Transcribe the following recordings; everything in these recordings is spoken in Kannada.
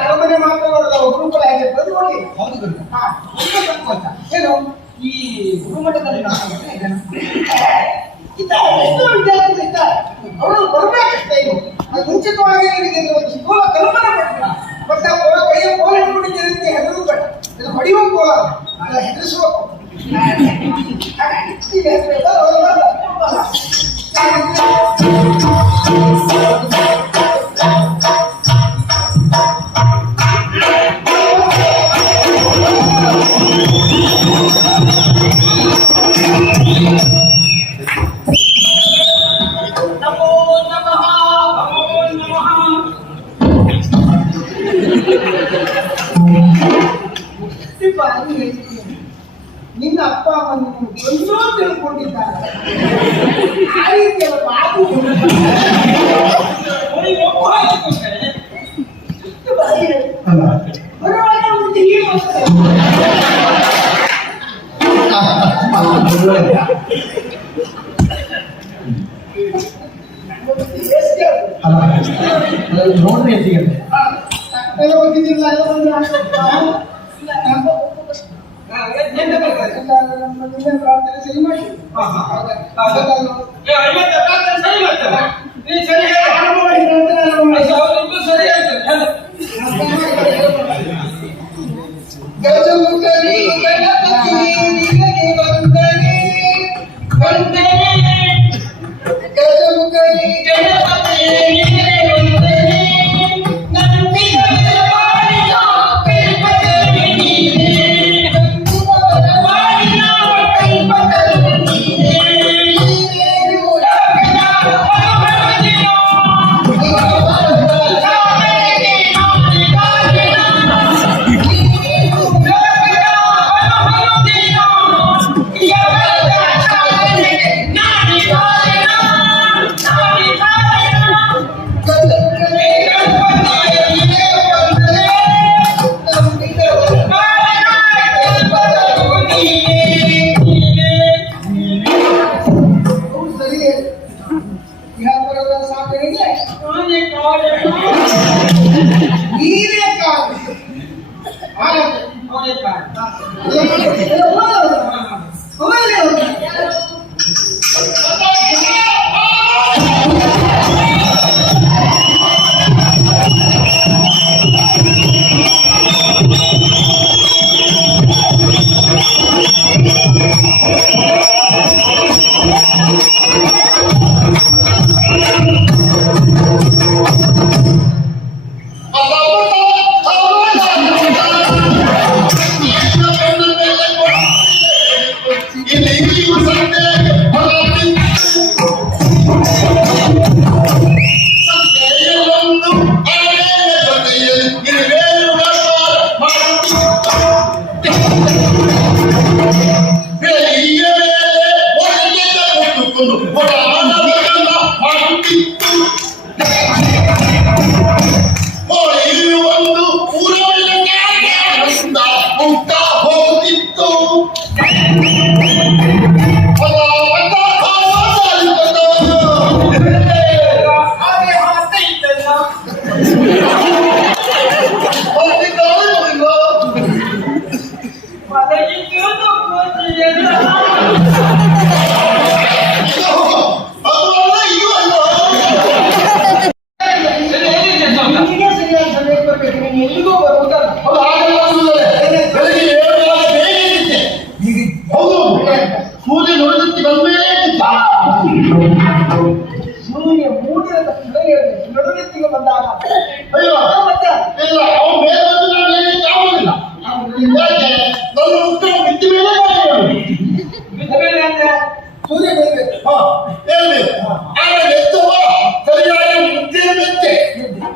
ಅರಮನೆ ಮಾತನಾಡೋದ ಒಬ್ಬರು ಕೂಡ ನೋಡಿ ಏನು ಈ ಗುರುಮಠದಲ್ಲಿ ವಿದ್ಯಾರ್ಥಿಗಳು ಇದ್ದಾರೆ, ಅವರು ಬರಬೇಕಷ್ಟೇ. ಇದು ಅದು ಮುಂಚಿತವಾಗಿ ನನಗೆ ಒಂದು ಸ್ಥೂಲ ಕಲ್ಪನೆ ಮಾಡ್ತಾರೆ. ಬಟ್ ಅವರ ಕೈಯ ಕೋಲ ಹಿಡ್ಕೊಂಡಿದ್ದೆ ಹೆದರು ಬೇಡ, ಇದು ಹೊಡೆಯುವ ಕೋಲ ಅಲ್ಲ, ಹೆದರಿಸುವ ನಿನ್ನ ಅಪ್ಪ ಅಮ್ಮನ ಒಂದೋ ತಿಳ್ಕೊಂಡಿದ್ದಾರೆ. ಆ ರೀತಿಯ ಮಾತು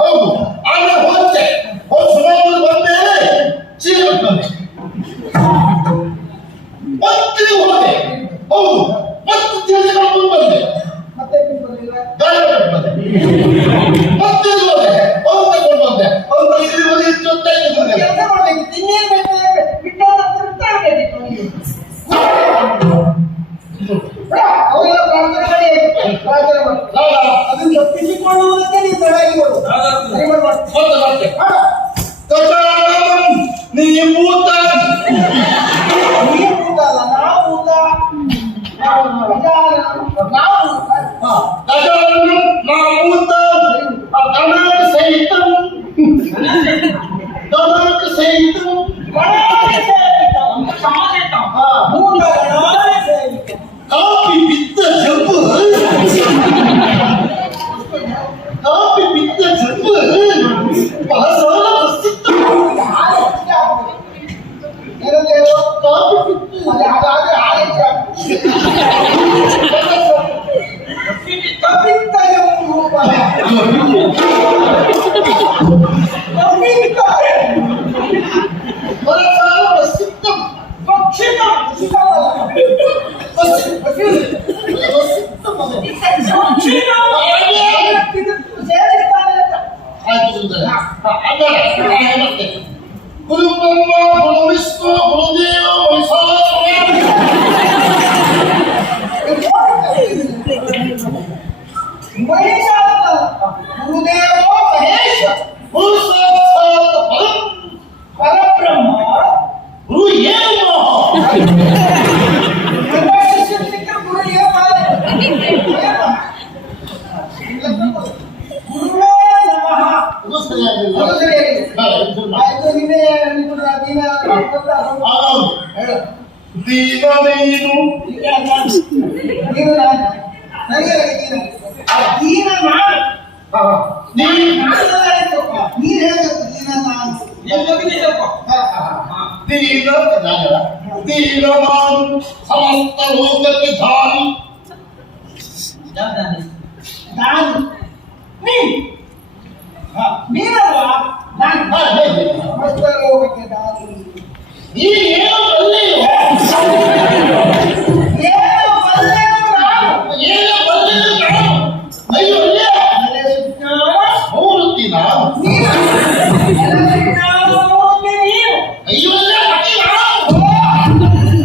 ಹೌದು ಆಮೇಲೆ ಹೋದೆ ಹೋದ ಮತ್ತೆ ಅವ್ರು ತಗೊಂಡು ಬಂದೆ ಅವ್ರು ಇಲ್ಲಿ ಒಂದು ಹೆಚ್ಚು ಕೆಲಸ ಮಾಡ್ಬೇಕು ತಿನ್ನೇನ್ ಬಿಟ್ಟು ತಿರ್ತಾಡ್ಬೇಕು ಅವರೆಲ್ಲ ಪ್ರಾರ್ಥನೆ ಮಾಡಿ ಅದನ್ನು ತಪ್ಪಿಸಿಕೊಳ್ಳುವುದಕ್ಕೆ ನೀವು ಬೆಳಗಿ ನೀ ಭೂತ ಅಲ್ಲ ನಾವು ಕಾಪಿ ಬಿದ್ದ ಜಬ್ಬು ಕಾಪಿ ಬಿದ್ದ ಜಬ್ಬು ಬಹಳ ಪ್ರಸಿದ್ಧ ಕಾಪಿ ಗುರು ಬ್ರಹ್ಮ ಗುರು ವಿಷ್ಣು ಗುರುದೇವ ಮಹೇಶ ಗುರುದೇವ ಮಹೇಶ ಗುರು ಸಾಕ್ಷಾತ್ ಪರಬ್ರಹ್ಮ ಗುರು ಏನು ಸಮಸ್ತ ಲೋಕಕ್ಕೆ ಧಾನಿ ನೀನಲ್ವಾ ಸಮಸ್ತ ಲೋಕಕ್ಕೆ ದಾನಿ ನೀನೇನು ಬಲ್ಲೆಯೋ ಏನು ಬಲ್ಲೆನು ನಾನು ಏನು ಬಲ್ಲೆಯೋ ನಾನು ಅಯ್ಯೋ ಅಲ್ಲೇ ಮೂರ್ತಿ ನಾನು ಅಯ್ಯೋ ಅಲ್ಲೇ ಮತಿ ನಾನು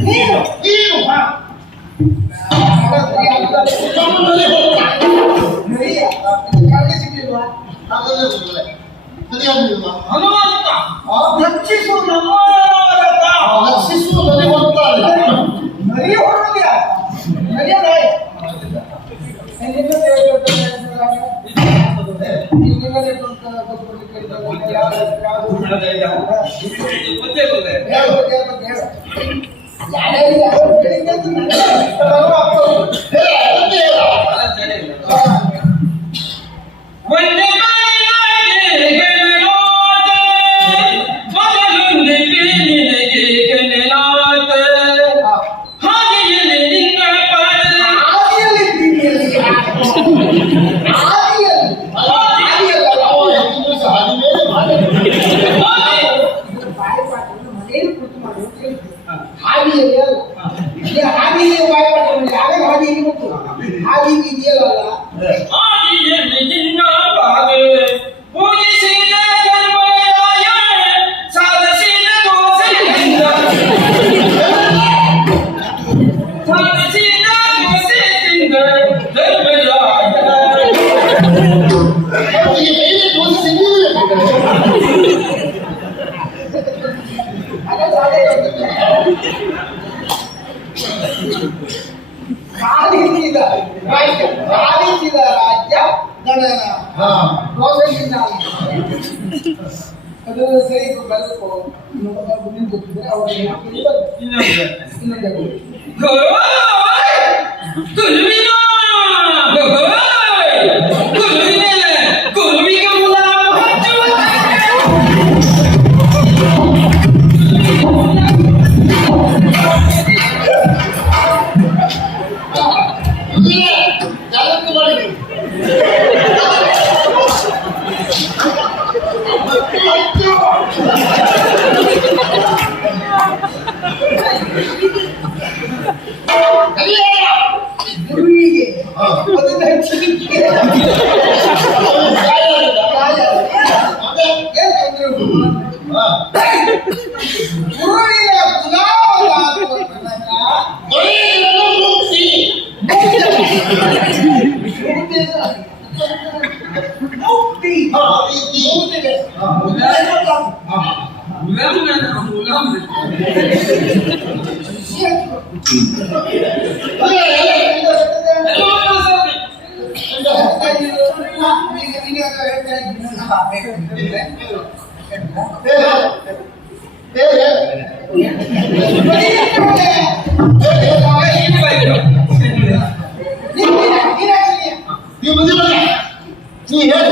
ನೀನು ನೀನು ನಮ್ಮಲ್ಲಿ ಹೋಗ್ತಾ ಹಾಗಲ್ಲೇ ಹೋಗಲ್ಲ ಸರಿಯಾಗಿಲ್ಲ ಹನುಮಂತ ರಕ್ಷಿಸು ನಮ್ಮ ರಕ್ಷಿಸುವ ನನಗೆ ಹೋಗ್ತಾರೆ ಮರಿ ಹೊರಡ್ತೀಯ ಮರ್ಯಾದ ಸಾಧಿಸಿದ ರಾಜ್ಯ ಗಣನ ಪ್ರೋಸೆಸಿಂದ ಅದು ಸರಿ ಬರಬೇಕು ನಿಂತಿದ್ರೆ ಅವರಿಗೆ ಗುರುವಿಗೆ ಮುಕ್ತಿ ಹಾ, ಪ್ರೀತಿ. ಮುಕ್ತಿಗೆ. ಹಾ, ಹಾ, ನೀವು ಮುಂದೆ ಬನ್ನಿ. ನೀ ಹೇಳು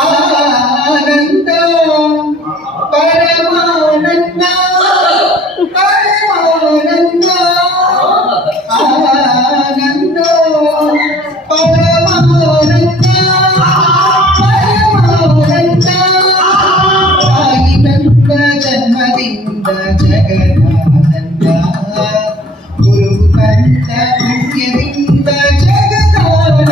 ಆನಂದ ಪರಮಾನಂದ ಪರಮಾನಂದ ಆನಂದ ಪರಮಾನಂದ ಪರಮಾನಂದ ಸಾಯಿನಂದ ಜನ್ಮದಿಂದ ಜಗದಾನಂದ ಗುರು ಕಂಠ ಪುಣ್ಯದಿಂದ ಜಗದಾನಂದ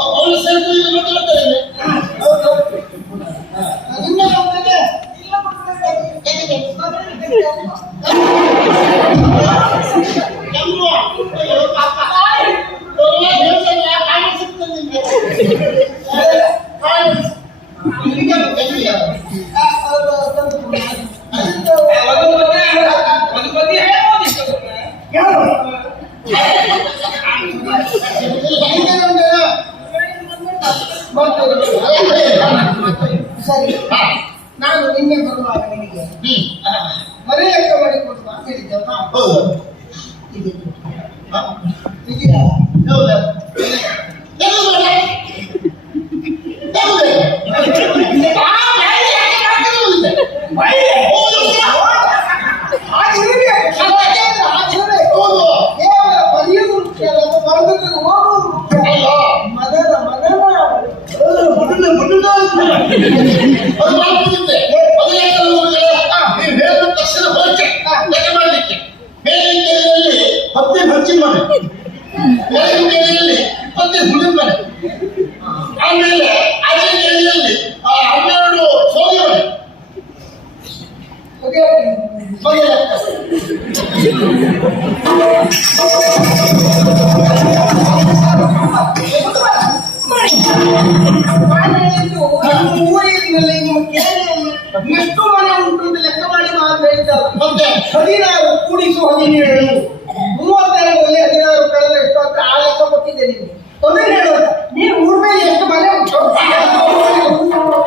ಅವಳು ಸೇರ್ತು ಇದು ಗೊತ್ತಿರುತ್ತದೆ. ಸರಿ, ನಾನು ನಿನ್ನೆ ಬರುವಾಗ ನಿನಗೆ ಮನೆ ಲೆಕ್ಕ ಮಾಡಿ ಕೊಡುವ ಅಂತ ಹೇಳಿದ್ದೆವಲ್ಲ. ಇದೆಯಾ? ಬರೆಯುವುದು ಮುಖ್ಯ ಅಲ್ಲ, ಬರೆದನ್ನು ಓದುವುದು ಮುಖ್ಯ ಅಲ್ಲ. ಮದನ ಮದನ ಅದು ಮಾಡ್ಕೊಂಡಿದ್ದೆ. ಅದು ಯಾಕೆ ನೀವು ಹೇಳಿದ ತಕ್ಷಣ ಹೊರಟೆ ಲೆಕ್ಕ ಮಾಡಲಿಕ್ಕೆ. ಮೇಲಿನ ಕೆರೆಯಲ್ಲಿ 10 ಹಂಚಿನ ಮನೆ, ಕೆಳಗಿನ ಕೆರೆಯಲ್ಲಿ 20 ಹುಲ್ಲಿನ ಮನೆ, ಆಮೇಲೆ ಆಚೆ ಕೆರೆಯಲ್ಲಿ 12 ಸೋಗೆ ಮನೆ. ಸೋಗೆ ಲೆಕ್ಕ. ಊರಿನಲ್ಲಿ ನಿಮ್ಮ ಕೆರೆಯಲ್ಲಿ ಎಷ್ಟು ಮನೆ ಉಂಟು ಅಂತ ಲೆಕ್ಕ ಮಾಡಿ ಮಾತ್ರ ಹೇಳ್ತಾರೆ. ಮತ್ತೆ 16 ಕೂಡಿಸು 17 32ರಲ್ಲಿ 16 ಕಳೆದ್ರೆ ಎಷ್ಟು ಅಂತ ಆ ಲೆಕ್ಕ ಕೊಟ್ಟಿದ್ದೆ ನಿಮಗೆ. ತೊಂದರೆ ಹೇಳುವಂತ ನೀವು ಊರ ಮೇಲೆ ಎಷ್ಟು ಮನೆ ಉಂಟು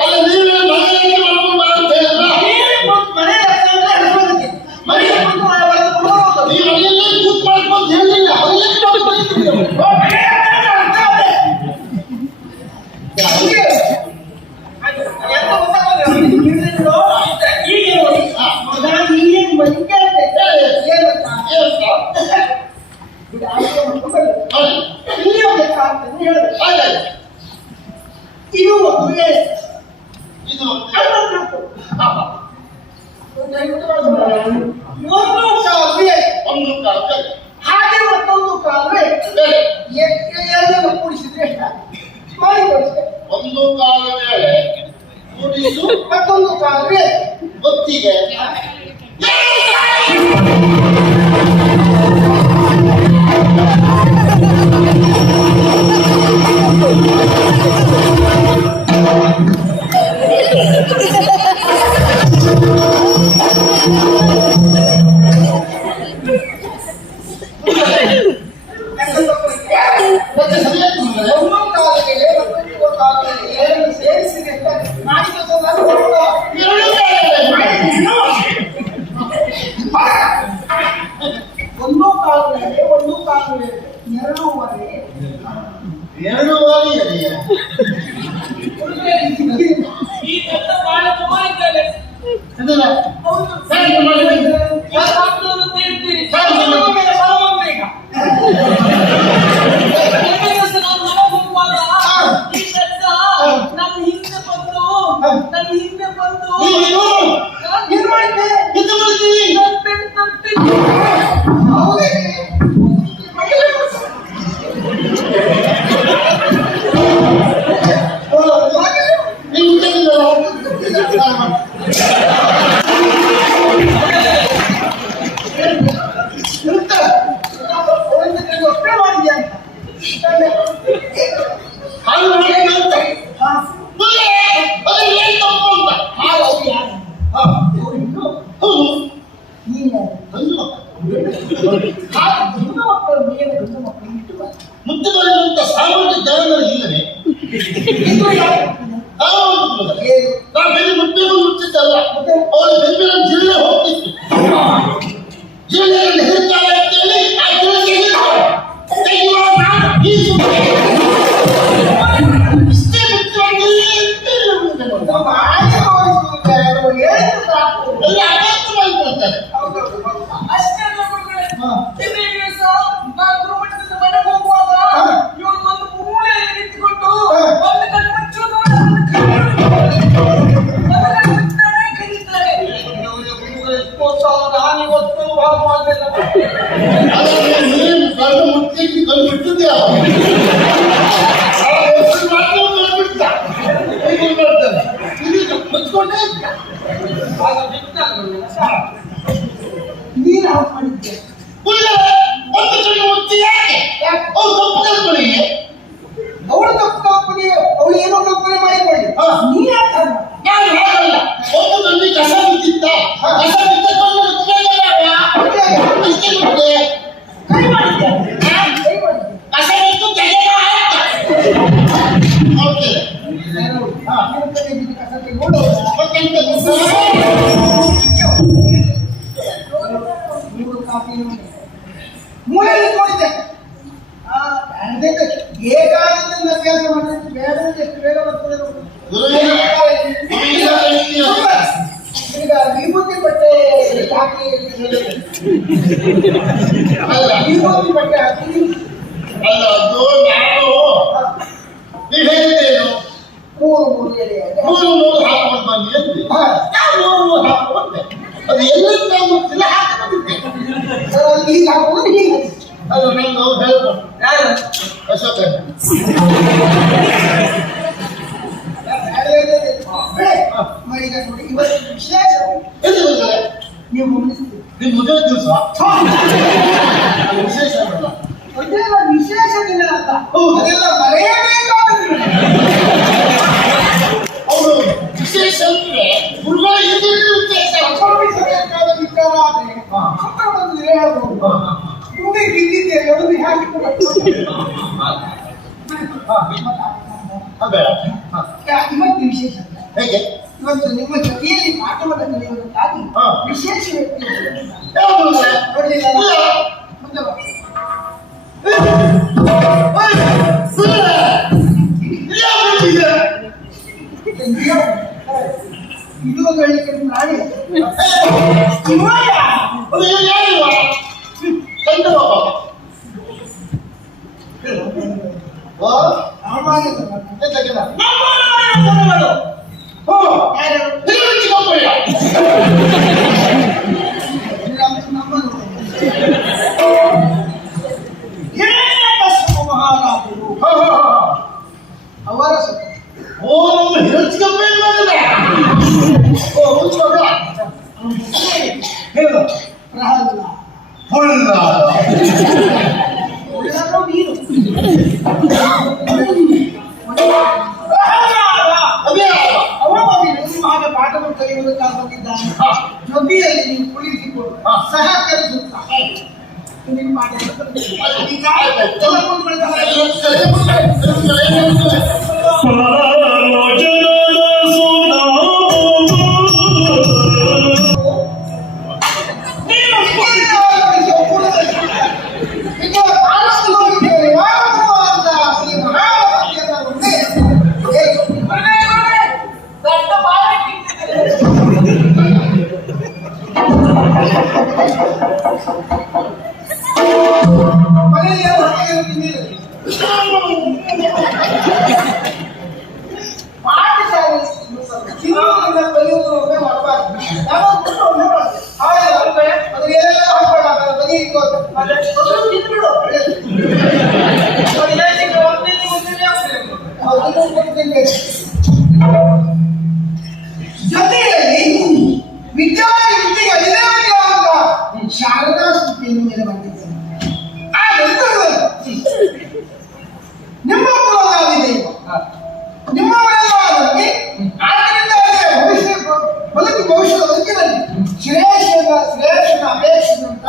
ಅಲ್ಲ, ನೀವೇ ಮನೆಯಲ್ಲಿ ಮಾಡ್ಕೊಂಡು ಬಾ ಅಂತ ಹೇಳಿದ್ರಾ? ಮನೆ ಲೆಕ್ಕ ಅಂದ್ರೆ ಹೇಳ್ಬೋದಕ್ಕೆ ಮನೆ ಕುಂತು ಮನೆ ಬರೆದು ಕೊಡೋದು. ನೀವು ಮನೆಯಲ್ಲೇ ಕೂತ್ ಮಾಡ್ಕೊಂಡು ಹೇಳಿಲ್ಲ. ಅದಕ್ಕೆ ನಾವು ಬರೀತೀವಿ. ಇದು ಒಂದು ವೇಳೆ ಇದು ಒಂದು ಕಾಲುವೆ ಒಂದು ಕಾಲಕ್ಕೆ ಹಾಗೆ ಮತ್ತೊಂದು ಕಾಲುವೆ ಎರಡನ್ನು ಕೂಡಿಸಿದ್ರೆ ಎಷ್ಟಾಗುತ್ತೆ ಮಾಡಿ ಕೊಡಿಸ್ತೇವೆ. ಒಂದು ಕಾಲ ವೇಳೆ ಕೂಡಿಸು ಮತ್ತೊಂದು ಕಾಲುವೆ ಗೊತ್ತಿಗೆ ಏನ್ ಮಾಡಿದ್ದೆ? ಎಂತ ಮಾಡ್ತೀವಿ? ಹೌದೇ? ನೀವು ಗೊತ್ತಿಲ್ಲ ಹಾಲು ಮಾಡಿ ಅಂತ ಅದು ಏನ್ ತಪ್ಪು ಅಂತ ಹೌದು ಮುದ್ದು ಬರೆಯುವಂತ ಸಾಮಾನ್ಯ ಜ್ಞಾನ ಇಲ್ಲದೆ ನಾವು ಬೆಲೆ ಮುಟ್ಟೆಗೂ ಮುಚ್ಚಿದ್ದಲ್ಲ ಅವಳು ಬೆಂಬಲ ಜಿಲ್ಲೆ ಹೋಗ್ತಿತ್ತು ಜಿಲ್ಲೆಯಲ್ಲಿ ಹೇಳ್ತಾರೆ ಅಂತೇಳಿ ಆ ಜಿಲ್ಲೆಗೆ ಇಷ್ಟೇ ಮುಖ್ಯವಾಗಿ ಎಲ್ಲ ಅಭ್ಯಾಸ ಮಾಡಿಕೊಳ್ತಾರೆ ನೀನ್ ಆಫ್ ಮಾಡಿದ್ದೆ ಒಂದು ಕಣ್ಣು ಮುಚ್ಚಿ ಯಾಕೆ ಅವ್ರು ತಪ್ಪು ಕಲ್ಪನೆಗೆ ಅವಳು ತಪ್ಪು ಕಲ್ಪನೆ ಅವಳು ಏನೋ ಕಲ್ಪನೆ ಮಾಡಿಕೊಳ್ಳಿ ನೀ ಯಾಕೆ ನಾನು ಹೇಳಲ್ಲ ಒಂದು ಕಣ್ಣಿ ಕಸ ಬಿದ್ದಿತ್ತ ಕಸ ಬಿದ್ದ ಕಣ್ಣು ಕೈ ಮಾಡಿದ್ದೆ ಕೈ ಮಾಡಿದ್ದೆ ಕಸ ಬಿದ್ದು ತೆಗೆದ ನೋಡ್ತೇನೆ ಮೂಲೆಯಲ್ಲಿ ನೋಡಿದ್ದೆ ಏಕಾಗ್ರತೆಯಿಂದ ಅಭ್ಯಾಸ ಮಾಡಿದ್ರೆ ಬೇಡ ಎಷ್ಟು ಬೇಗ ಬರ್ತದೆ ಈಗ ವಿಭೂತಿ ಬಟ್ಟೆ ಹಾಕಿ ವಿಭೂತಿ ಬಟ್ಟೆ ಹಾಕಿ ಅಲ್ಲ ಅದು ನಾನು ನೀವು ಹೇಳಿದ್ದೇನು ಮೂರು ಎಲೆ ಮೂರು ಹಾಕೊಂಡು ಬನ್ನಿ ಅಂತ ನಾನು ಹಾಕೊಂಡು ಬಂದೆ ಅದು ಎಲ್ಲ ಗೊತ್ತಿಲ್ಲ ಹಾಕಿ ಈಗ ಹಾಕೋದು ಹೀಗೆ ಅದು ನಂಗೆ ಹೇಳ್ಕೊಂಡು ಅಶೋಕ ಈಗ ನೋಡಿ ಇವತ್ತು ವಿಶೇಷ ನೀವು ಗಮನಿಸ್ತೀವಿ ನಿಮ್ಮ ಮದುವೆ ದಿವಸ ವಿಶೇಷ ಅಲ್ಲ ಅದೆಲ್ಲ ವಿಶೇಷ ದಿನ ಅಂತ ಅದೆಲ್ಲ ಮರೆಯಬೇಕಾದ ದಿನ ಅವರು ವಿಶೇಷ ಅಂದ್ರೆ ಗುರುಗಳ ಎದುರು ವಿಶೇಷ ಅನುಭವಿಸಬೇಕಾದ ವಿಚಾರ ಆದ್ರೆ ಮಾತ್ರ ಒಂದು ಹೇಳ್ಬೋದು ಮುಂದೆ ಬಿದ್ದಿದ್ದೇವೆ ಒಂದು ಹಾಕಿಕೊಂಡು ಇವತ್ತು ವಿಶೇಷ ಹೇಗೆ ಇವತ್ತು ನಿಮ್ಮ ಜೊತೆಯಲ್ಲಿ ಪಾಠವನ್ನು ಕಲಿಯುವುದಕ್ಕಾಗಿ ವಿಶೇಷ ವ್ಯಕ್ತಿ ನೋಡಲಿಲ್ಲ ಮುಂದೆ ಬಾ. ಇದು ಒಂದು ಹೇಳಿಕೆ ನಾಳೆ ಮಹಾರಾಜರು ಅವರ ಓ ಹಿರಚಿಕಪ್ಪ ಹೇಳು ಪ್ರಹ್ಲಾದ ಉಳ್ಳಾರೋ ನೀರು ಅವರ ಬಗ್ಗೆ ನಿಮ್ಮ ಹಾಗೆ ಪಾಠವನ್ನು ಕಲಿಯುವುದಕ್ಕಾಗಿ ಬಂದಿದ್ದಾನೆ ಜೊತೆಯಲ್ಲಿ ನೀವು ಕುಳಿತುಕೊಂಡು ಸಹಕರಿಸುತ್ತಾ ನಿಮ್ಮ ಪಾಠ ಈಗ ಎಲ್ಲ ಪಾಠಶಾಲೆ ಕಲಿಯುವುದು ನಾನು ಅದನ್ನೆಲ್ಲ ಹಾಕ್ಬೇಡ ಬದಿ ಇಟ್ಟು ತಿಂದ್ಬಿಡು ಜೊತೆಯಲ್ಲಿ ವಿದ್ಯಾರ್ಥಿ ವಿದ್ಯೆಗೆ ಅಧಿದೇವತೆಯ ಅಂತ ಶಾರದಾ ಸ್ತುತಿಯನ್ನು ಮೇಲೆ ಬಂದಿದ್ದೇನೆ. ಆ ನಂತರದಲ್ಲಿ ನಿಮ್ಮ ಕುಲದಾದಿದೇವ ನಿಮ್ಮವರೆಲ್ಲವಾಗಿ ಆದ್ದರಿಂದ ಭವಿಷ್ಯ ಭವಿಷ್ಯದ ಬದುಕಿನಲ್ಲಿ ಶ್ರೇಯಸ್ಸನ್ನ ಅಪೇಕ್ಷಿಸಿದಂತ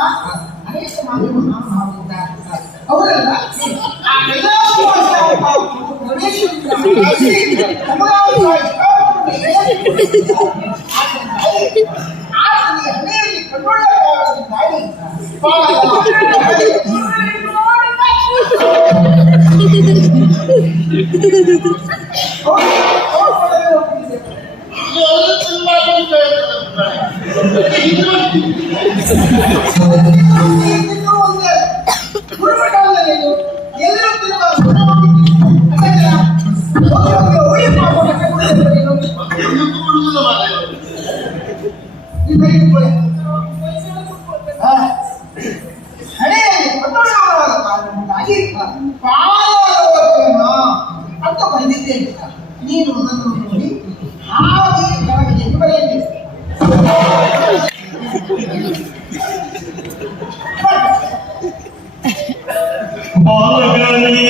ಅನೇಕ ಮಹಾನುಭಾವರಿದ್ದಾರೆ. ಅವರೆಲ್ಲ ಆ ಅಂತ ಬಂದಿದ್ದೇನೆ. ನೀನು ಅದನ್ನು ನೋಡಿ ಹಾಗೆ ನನಗೆ ಬರೆಯಬೇಕು. ಬಾಲಕನೇ